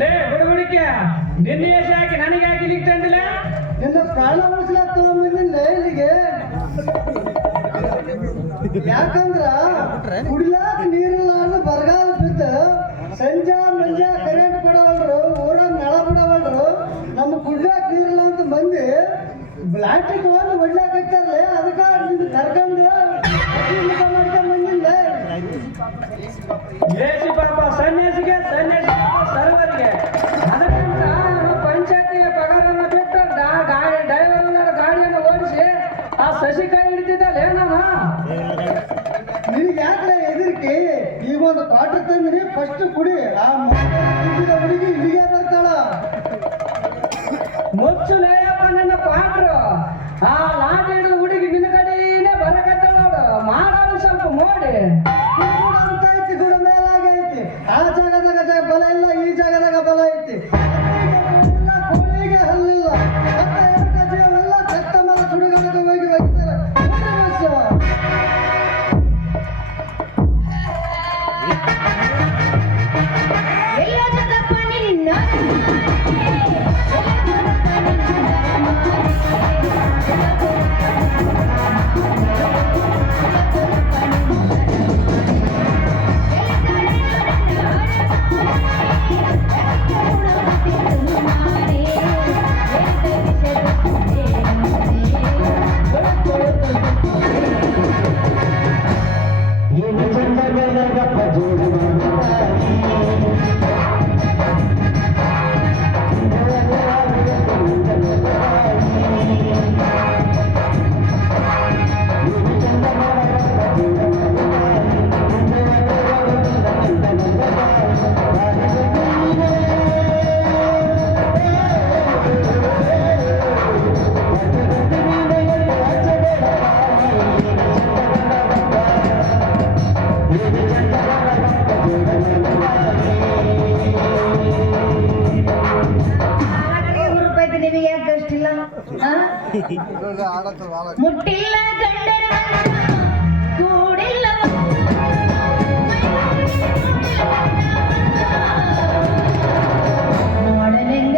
ಲೇ ಹುಡುಗಡಿಕೆ ನಿನ್ನೆ ಯಾಕೆ ನನಗೆ ಯಾಕೆ ಇಲ್ಲಿಗೆ ತಂದಿಲ್ಲ? ನಿನ್ನ ಪ್ರಾಣ ಉಳಿಸ್ಲಾಕ ತಗೊಂಬಂದಿಲ್ಲ ಇಲ್ಲಿಗೆ. ಯಾಕಂದ್ರ ಕುಡಿಲಾಕ ನೀರಿಲ್ಲ ಅಂದ್ರೆ ಬರಗಾಲ ಬಿದ್ದ ಸಂಜೆ ಮಂಜೆ ಕರೆಂಟ್ ಕೊಡವಲ್ರು, ಊರಾಗ ನಳ ಬಿಡವಲ್ರು, ನಮ್ಮ ಕುಡ್ಲಾಕ ನೀರಿಲ್ಲ ಅಂತ ಮಂದಿ ಬ್ಲಾಟಿಗೆ ಒಂದು ಹೊಡ್ಲಾಕತ್ತಾರಲ್ಲ, ಅದಕ್ಕೆ ನಿನ್ನ ಕರ್ಕೊಂಡು ಮಾಡ್ಕೊಂಡ್ ಬಂದಿಲ್ಲ. ಏಸಿ ಪಾಪ ಸನ್ಯಾಸಿಗೆ ಸನ್ಯಾಸಿ ಸರ್ವರ್ಗೆ ಅದಕ್ಕಂತ ಪಂಚಾಯತಿಗೆ ಪಗಾರನ್ನ ಬಿಟ್ಟು ಗಾಡಿ ಡ್ರೈವರ್ ಗಾಡಿಯನ್ನು ಓಡಿಸಿ ಆ ಸಸಿಕಾಯಿ ಹಿಡಿತಿದ್ದಲ್ಲ ನಾನು. ನಿನಗೆ ಯಾಕೆ ಹೆದರಿಕೆ? ಈಗ ಒಂದು ಕ್ವಾರ್ಟರ್ ತಂದ್ರಿ, ಫಸ್ಟ್ ಕುಡಿ. ಆ ಹುಡುಗಿ ಇಲ್ಲಿಗೆ ಬರ್ತಾಳ. ಮುಚ್ಚು ಲೇಯಪ್ಪ ನನ್ನ ಕ್ವಾಟ್ರು. ಆ ಲಾಟಿ ಹಿಡಿದು ಹುಡುಗಿ ನಿನ್ನ ಕಡೆನೇ ಬರಕತ್ತಾಳ ನೋಡು. ಮಾಡೋದು ಸ್ವಲ್ಪ ನೋಡಿ. ಅಂತ ಐತಿ, ಗುಡ ಮೇಲಾಗೈತಿ. ಆ ಜಾಗದಾಗ ಬಲ ಇಲ್ಲ, ಈ ಜಾಗದಾಗ ಬಲ ಐತಿ. ಕೋಳಿಗೆ ಹಲ್ಲಿಲ್ಲ, ಜೀವಲ್ಲ, ಚತ್ತ ಮರ ಸುಡುಗದಾಗ ಹೋಗಿ ಹೋಗ್ತಾರೆ. ನಿಮಗೆ ಯಾಕೆ ಅಷ್ಟಿಲ್ಲ? ಮುಟ್ಟಿಲ್ಲ ಗಂಡನ ಕೂಡಿಲ್ಲ ನೋಡಲೆಂಗ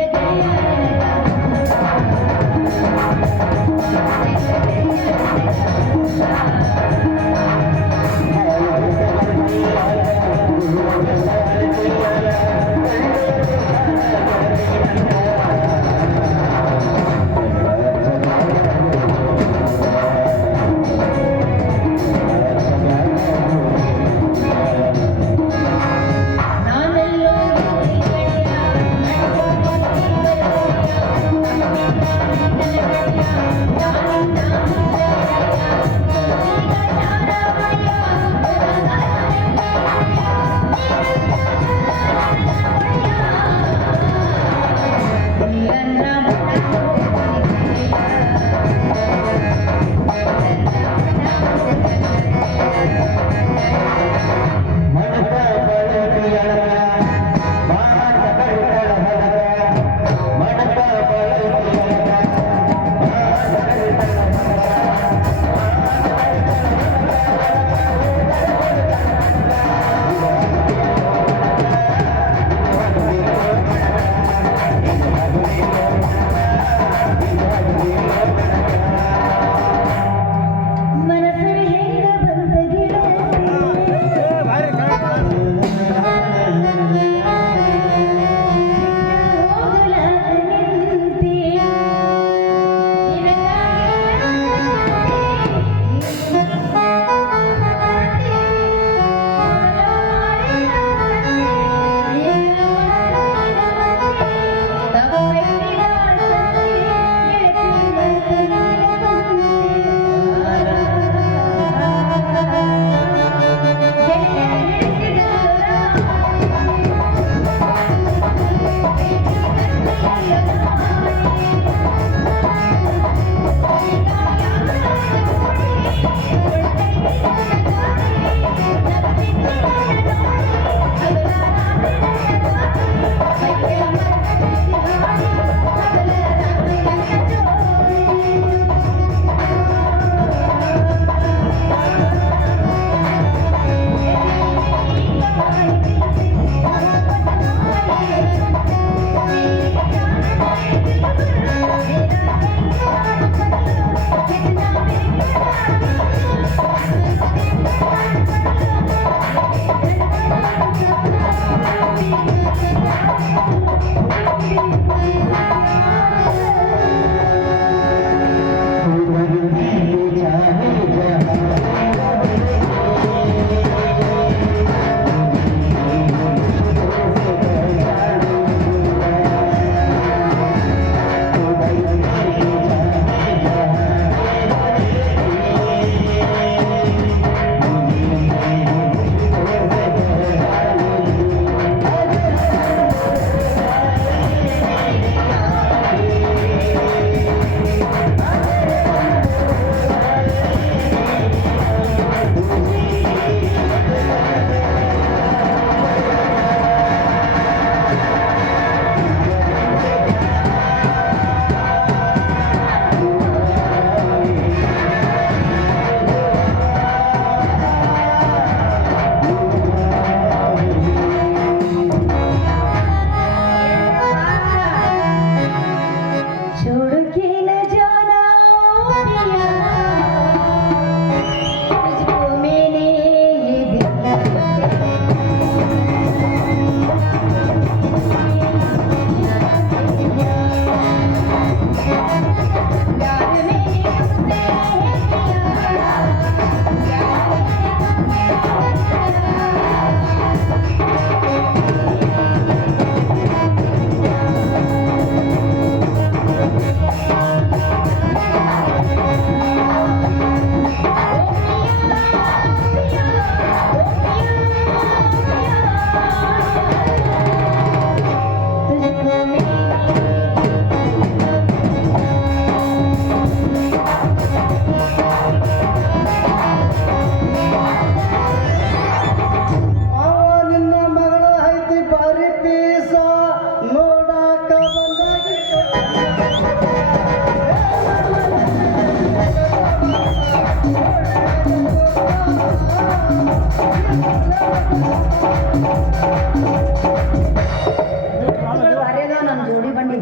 ಅರೆದ ನನ್ನ ಜೋಡಿ ಬಂಡಿ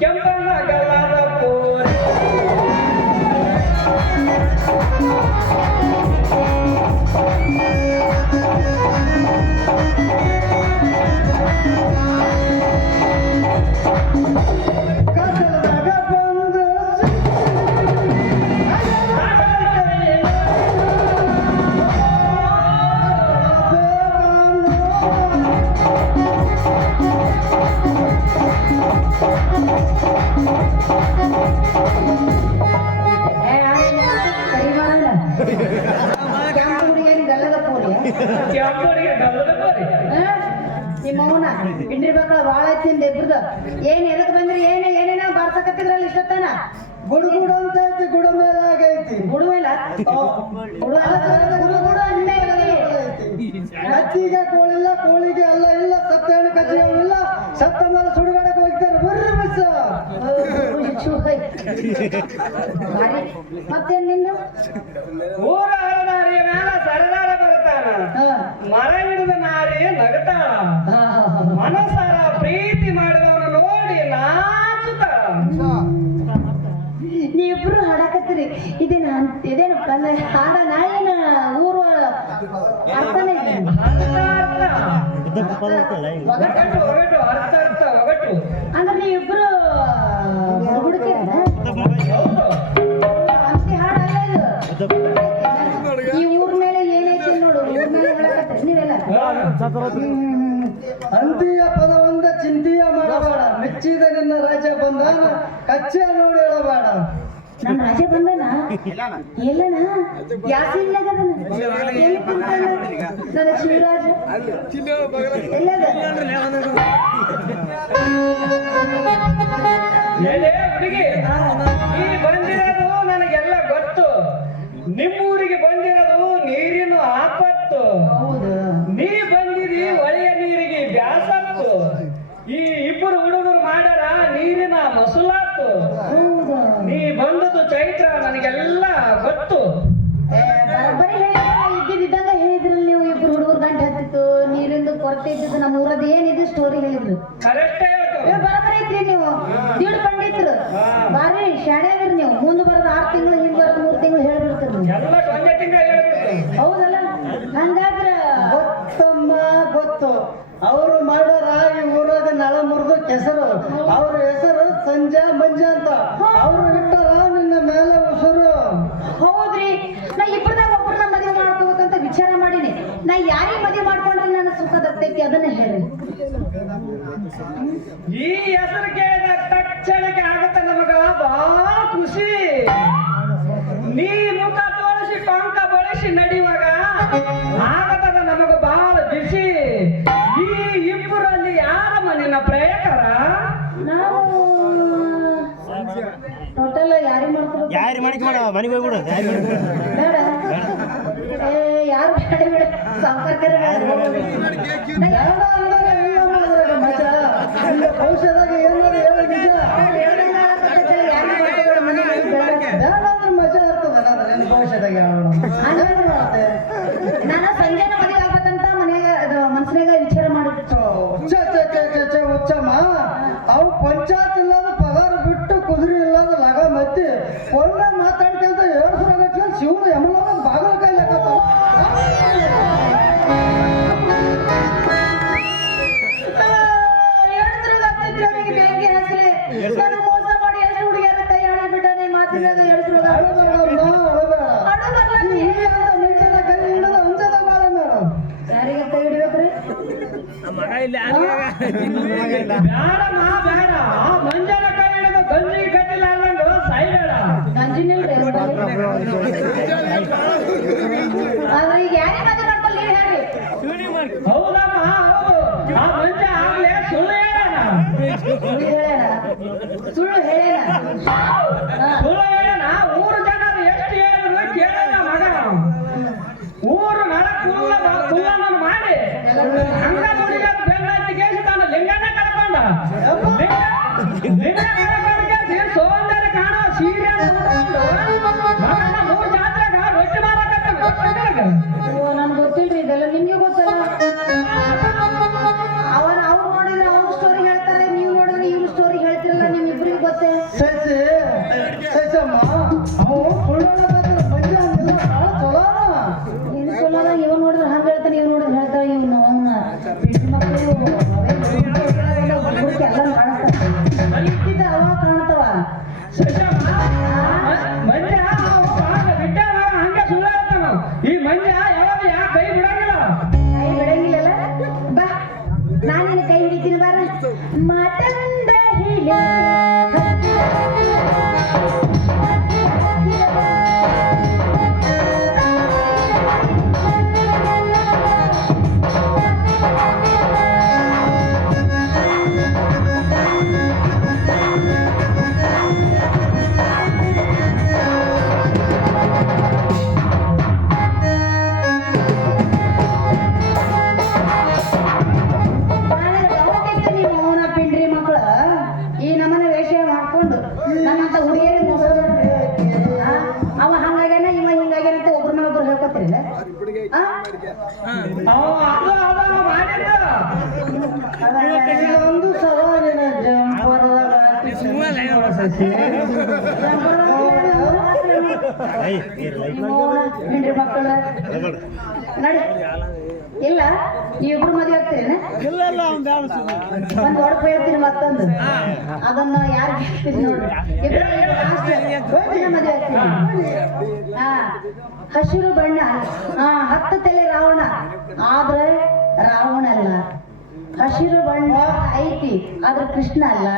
ಕೆಂಪನ ಗಲ್ಲದ ಪೋರಿ ಕತ್ತಲದಾಗ ಬಂದು ಸರಿ ಮಾಡಲ್ಲ ಕೆಂಪು ಹುಡುಗಿಯನ್ ಗಲ್ಲದ ಪೋಡಿ ಕೆಂಪನಿಗೆ ಗಲ್ಲದ ಪೋರಿ ನಿಮ್ಮ ಅವನ ಇಂಡ್ರಿ ಮಕ್ಕಳು ಭಾಳ ಐತಿಂದ ಇಬ್ರದು ಏನ್ ಎದಕ್ ಬಂದ್ರಿ ಏನೇನೋ ಬಾರ್ಸಕತ್ತಿದ್ರಲ್ಲ ಇಷ್ಟೊತ್ತನ ಗುಡುಗುಡು ಅಂತ ಐತಿ ಗುಡ ಮೇಲೆ ಆಗೈತಿ ಗುಡುವಿಲ್ಲ ಗುಡು ಅಂದೇ ಕಚ್ಚಿಗೆ ಕೋಳಿಲ್ಲ ಕೋಳಿಗೆ ಅಲ್ಲ ಇಲ್ಲ ಸತ್ತ ಹೆಣ್ಣು ಕಚ್ಚಿಗೆ ಇಲ್ಲ ಸತ್ತ ಮೇಲೆ ಸುಡುಗಾಡಕ್ಕೆ ಹೋಗ್ತಾರೆ ಬರ್ರಿ ಮಿಸ್ ಮತ್ತೇನ್ ನಿಂದು ಊರ ಹರದಾರಿಯ ಮ್ಯಾಲ ಸರದಾರ ಬರ್ತಾನ ಮರ ಹಿಡಿದ ನಾರಿ ನಗತಾಳ ಮನಸಾರ ಪ್ರೀತಿ ಮಾಡಿದವನು ನೋಡಿ ನಾಚುತ್ತಾಳ ನೀವಿಬ್ರು ಹಾಡಕತ್ತೀರಿ ಇದೇನು ಹಾಡ ನಾಯಿನ ಊರು ಅರ್ಥನೇ ಒಗಟು ಒಗಟು ಅರ್ಥ ಅರ್ಥ ಒಗಟು ಅಂದ್ರೆ ನೀವಿಬ್ರು ಹುಡುಕಿರ ಅಂತಿ ಹಾಡಲ್ಲ ಇದು ಈ ಊರ್ ಮೇಲೆ ಏನೈತಿ ನೋಡು ಊರ್ ಮೇಲೆ ಹೇಳಕತ್ತೀರಿ ನೀವೆಲ್ಲ ಅಂತಿಯ ಪದ ಒಂದ ಚಿಂತೆಯ ಮಾಡಬೇಡ ಮೆಚ್ಚಿದ ನಿನ್ನ ರಾಜ ಬಂದಾನ ಕಚ್ಚೆ ನೋಡಿ ಹೇಳಬೇಡ ನನ್ನ ರಾಜ ಬಂದನ ಎಲ್ಲನ ಯಾಸಿಲ್ಲಗದನ ಎಲ್ಲಿ ಕುಂತಾನ ನನ್ನ ಶಿವರಾಜ ಎಲ್ಲದ ಎಲೆ ಹುಡುಗಿ ನೀ ಬಂದಿರೋದು ನನಗೆಲ್ಲ ಗೊತ್ತು ನಿಮ್ಮೂರಿಗೆ ಬಂದಿರೋದು ನೀರಿನ ಆಪತ್ತು ಹೌದು ನೀ ಬಂದಿರಿ ಒಳ್ಳೆಯ ನೀರಿಗೆ ಬ್ಯಾಸತ್ತು ಈ ಇಬ್ಬರು ಹುಡುಗರು ಮಾಡಾರ ನೀರಿನ ಮಸುಲಾತು ಹೌದು ನೀ ಬಂದದ್ದು ಚೈತ್ರ ನನಗೆಲ್ಲ ಗೊತ್ತು ಬರೀ ಇದ್ದಿದ್ದಂಗ ಹೇಳಿದ್ರಲ್ಲ ನೀವು ಇಬ್ರು ಹುಡುಗರು ಗಂಟೆ ಹತ್ತಿತ್ತು ನೀರಿಂದು ಕೊರತೆ ಇದ್ದಿದ್ದು ನಮ್ಮ ಊರದ್ದು ಏನಿದೆ ಸ್ಟೋರಿ ಹೇಳಿದ್ರು ಕರೆಕ್ಟೇ ಬರಬರ ಐತ್ರಿ ನೀವು ದೀಡ್ ಪಂಡಿತರು ಬಾರಿ ಶಾಣೆ ಅದ್ರಿ ನೀವು ಮುಂದೆ ಬರೋದು 6 ತಿಂಗಳು ಹಿಂದೆ ಬರೋದು 3 ತಿಂಗಳು ಹೇಳ್ಬಿಡ್ತೀರಿ ನೀವು ಎಲ್ಲ ಒಂದೇ ತಿಂಗಳ ಹೇಳ್ಬಿಟ್ಟು ಹೌದಲ್ಲ ಹಂಗಾದ್ರ ಗೊತ್ತಮ್ಮ ಗೊತ್ತು ಅವರು ಮಾಡ್ಯಾರ ಈ ಊರಾಗ ನಳ ಮುರಿದು ಕೆಸರು ಅವ್ರ ಹೆಸರು ಸಂಜಾ ಮಂಜ ಅಂತ ಅವ್ರು ಬಿಟ್ಟಾರ ನಿನ್ನ ಮೇಲೆ ಉಸಿರು ಹೌದ್ರಿ ನಾ ಇಬ್ಬರದಾಗ ಒಬ್ಬರನ್ನ ಮದುವೆ ಮಾಡ್ಕೋಬೇಕಂತ ವಿಚಾರ ಮಾಡೀನಿ ನಾ ಯಾರಿಗೆ ಮದುವೆ ಮಾಡ್ಕೊಂಡ್ರೆ ನನ್ನ ಸುಖ ದತ್ತೈತಿ ಅದನ್ನ ಹೇಳ್ರಿ ಈ ಹೆಸರು ಕೇಳಿದ ತಕ್ಷಣಕ್ಕೆ ಆಗತ್ತ ನಮಗ ಬಹಳ ಖುಷಿ ನೀ ಮುಖ ತೋರಿಸಿ ಟೊಂಕ ಬಳಸಿ ನಡೆಯುವಾಗ ಆಗತ್ತದ ನಮಗ ಬಹಳ ಬಿಸಿ ಈ ಇಬ್ಬರಲ್ಲಿ ಯಾರ ಮನಿನ ಪ್ರಯಕರ ನಾವು ಟೋಟಲ್ ಯಾರಿಗೆ ಮಾಡ್ಕೋಬೇಕು ಯಾರು ಮಾಡಿಕ್ ಮಾಡ ಮನೆಗೆ ಹೋಗ್ಬಿಡು ಬೇಡ ಯಾರು ಬೇಡ ಬೇಡ ಸಂಪರ್ಕರ ಭವಿಷ್ಯದಾಗ ಏನಾದ್ರು ಹೇಳಿ ನಿಜ ಯಾರಾದ್ರೂ ಮಜಾ ಇರ್ತದೆ ನಿನ್ನ ಭವಿಷ್ಯದಾಗ ನಾನು ಸಂಜೆನ ಮದುವೆ ಆಗ್ಬೇಕಂತ ಮನ್ಯಾಗ ಮನ್ಸಿನಾಗ ವಿಚಾರ ಮಾಡಿದ್ರು ಹುಚ್ಚಮ್ಮ ಅವು ಪಂಚಾಯತ್ ಇಲ್ಲದ ಪಗಾರ ಬಿಟ್ಟು ಕುದುರೆ ಇಲ್ಲದ ಲಗ ಮತ್ತಿ ಒಳ್ಳೆ ಮಾತಾಡ್ಕೊಂತ 2 ಶಿವನ ಯಮಲೋಕ ಬಾಗಲಕಾಯಿ ಲೆಕ್ಕ ಮೋಸ ಮಾಡಿ ಎಷ್ಟು ಹುಡುಗಿಯರ ಕೈ ಆಡಿಬಿಟ್ಟಾನೆ ಮಾತಿನಲ್ಲಿ ಹೇಳಿದ್ರು ಯಾರಿಗೆ ಕೈ ಹಿಡಿಬೇಕ್ರಿ ಬೇಡಮ್ಮ ಬೇಡ ಆ ಮಂಜನ ಕೈ ಹಿಡಿದು ಗಂಜಿ ಕಟ್ಟಿಲ್ಲ ಅನ್ನಂಡು ಸೈಡಳ ಗಂಜಿನಿಲ್ರಿ ಆದ್ರೆ ಈಗ ಯಾರೇ ಮದುವೆ ಮಾಡ್ಕೊಳ್ಳಿ ನೀವು ಹೇಳ್ರಿ ಹೌದಮ್ಮ ಹೌದು ಆ ಮಂಜ ಆಗ್ಲೇ ಸುಳ್ಳು ಹೇಳೋಣ ಸುಳ್ಳು ಹೇಳ ಸುಳ್ಳು ಹೇಳೋಣ ಊರು ಜನರು ಎಷ್ಟು ಹೇಳಿದ್ರು ಕೇಳಲ್ಲ ಮಗ ಊರು ನಳ ಕುಲ್ಲನ್ನು ಮಾಡಿ ಹಂಗ ನುಡಿಗ ಬೆನ್ನತ್ತಿ ಕೇಸಿ ತಾನು ಲಿಂಗನ ಕಳ್ಕೊಂಡ ಲಿಂಗ ಕಳ್ಕೊಂಡ ಕೇಸಿ ಸೋಂದರ ಕಾಣೋ ಸೀರೆ ಮಗನ 3 ಜಾತ್ರೆಗ ರೊಟ್ಟಿ ಮಾರಕತ್ತ ನನ್ಗೆ ಗೊತ್ತಿಲ್ರಿ ಇದೆಲ್ಲ ನಿಮ್ಗೆ ಆ? ಅದು ಮಾಡಿದ್ದು ಒಂದು ಸವಾಲಿನ ಜಂಪರದಾಗ ಹೆಂಡ್ರಿ ಮಕ್ಕಳ ನಡಿ ಇಲ್ಲ ಇಬ್ರು ಮದುವೆ ಆಗ್ತೀರೇನ ಒಂದ್ ಹೊಡಪ ಹೇಳ್ತೀನಿ ಮತ್ತೊಂದು ಅದನ್ನ ಯಾರು ನೋಡ್ರಿ ಮದುವೆ ಆಗ್ತೀನಿ ಹಾ ಹಸಿರು ಬಣ್ಣ ಹತ್ತು ತಲೆ ರಾವಣ ಆದ್ರೆ ರಾವಣ ಅಲ್ಲ ಹಸಿರು ಬಣ್ಣ ಐತಿ ಆದ್ರೆ ಕೃಷ್ಣ ಅಲ್ಲ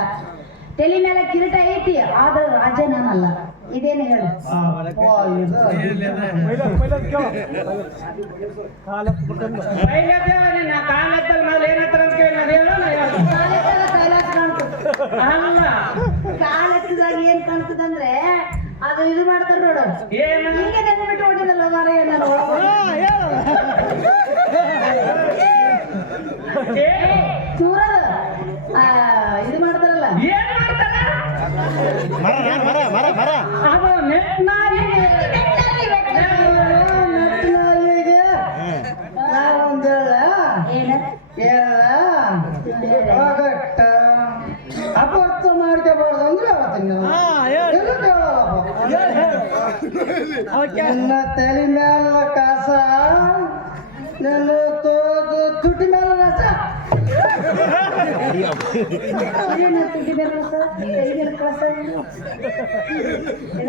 ತಲೆ ಮೇಲೆ ಕಿರೀಟ ಐತಿ ಆದ್ರೆ ರಾಜ ನಾನಲ್ಲ ಇದೇನು ಹೇಳು ಕಾಲತ್ತಲ್ಲಿ ಮೊದಲು ಏನಂತಾರ ಅಂತ ಕೇಳಿ ಅದು ಹೇಳು, ನಾ ಹೇಳ್ತೀನಿ. ಅಲ್ಲ ಕಾಲದಾಗ ಏನ್ ಕಾಣ್ತದಂದ್ರೆ ಅದು ಇದು ಮಾಡ್ತಾರ ನೋಡು ಏನು ಹಿಂಗೆ ನೆನ್ಬಿಟ್ಟು ಹೊಡಿದಲ್ಲ ಮಾರ ಚೂರದ ಇದು ಮಾಡ್ತಾರಲ್ಲ ಏನ್ ಮಾಡ್ತಾರ ಅದು ನೆಟ್ನಾಗಿ ಏನ ಅಪರ್ಥ ಮಾಡ್ಕೋಬಾರ್ದು ಅಂದ್ರೆ ನಿನ್ನ ತಲೆ ಮೇಲ ಕಾಸ ನನ್ನ ತುಟಿ ಮೇಲ ರಸ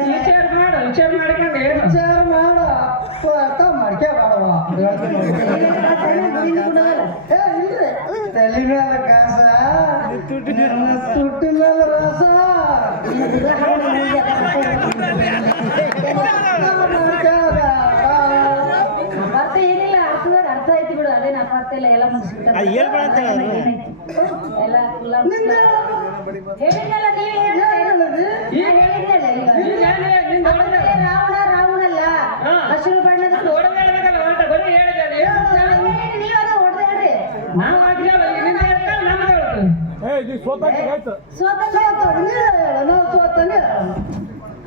ವಿಚಾರ ಮಾಡು ವಿಚಾರ ಮಾಡ್ಕೊಂಡು ಏನು ವಿಚಾರ ಮಾಡ ಅರ್ಥ ಮಾಡ್ಕೋಬಾರವ ಇಲ್ರಿ ತಲೆ ಮೇಲ ಕಾಸ ನನ್ನ ತುಟಿ ಮೇಲ ರಸ ಅರ್ಥ ಏನಿಲ್ಲ ಅರ್ಥದಾಗ ಅರ್ಥ ಐತಿ ಬಿಡು ಅದೇನು ಅರ್ಥ ಇಲ್ಲ ಎಲ್ಲ ಮುಗಿಸ್ಬಿಟ್ಟ ಎಲ್ಲ ಫುಲ್ಲ ಹೇಳಿದ್ನಲ್ಲ ನೀವೇ ಹೇಳಿದ್ನಲ್ಲ ಈಗ ರಾವಣ ರಾವಣಲ್ಲ ಹಸಿರು ಬಣ್ಣದ ಹೊಡೆದು ಹೇಳ್ಬೇಕಲ್ಲ ಹೊರಟ ಬರೀ ಹೇಳಿದೆ ಅದು ಏನು? ನೀವು ಅದ ಹೊಡೆದ ಹೇಳ್ರಿ ನಾವು ಆಗ್ಲಿಲ್ಲ ನಿನ್ನ ಹೇಳ್ತಾರೆ ನಮ್ಗೆ ಹೇಳ್ತಾರೆ ನಾವು ಸೋತನೆ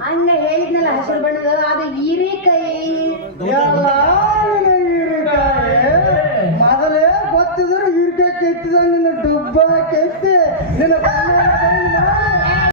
ಹಂಗ ಹೇಳಿದ್ನಲ್ಲ ಹಸಿರು ಬಣ್ಣದ ಅದು ಹೀರೆಕಾಯಿ ಎಲ್ಲ ಹೀರೆಕಾಯಿ ಮೊದಲೇ ಗೊತ್ತಿದ್ರು ಹೀರೆಕಾಯಿ ಕೆತ್ತಿದ ನಿನ್ನ ಡುಬ್ಬ ಕೆತ್ತಿ ನಿನ್ನ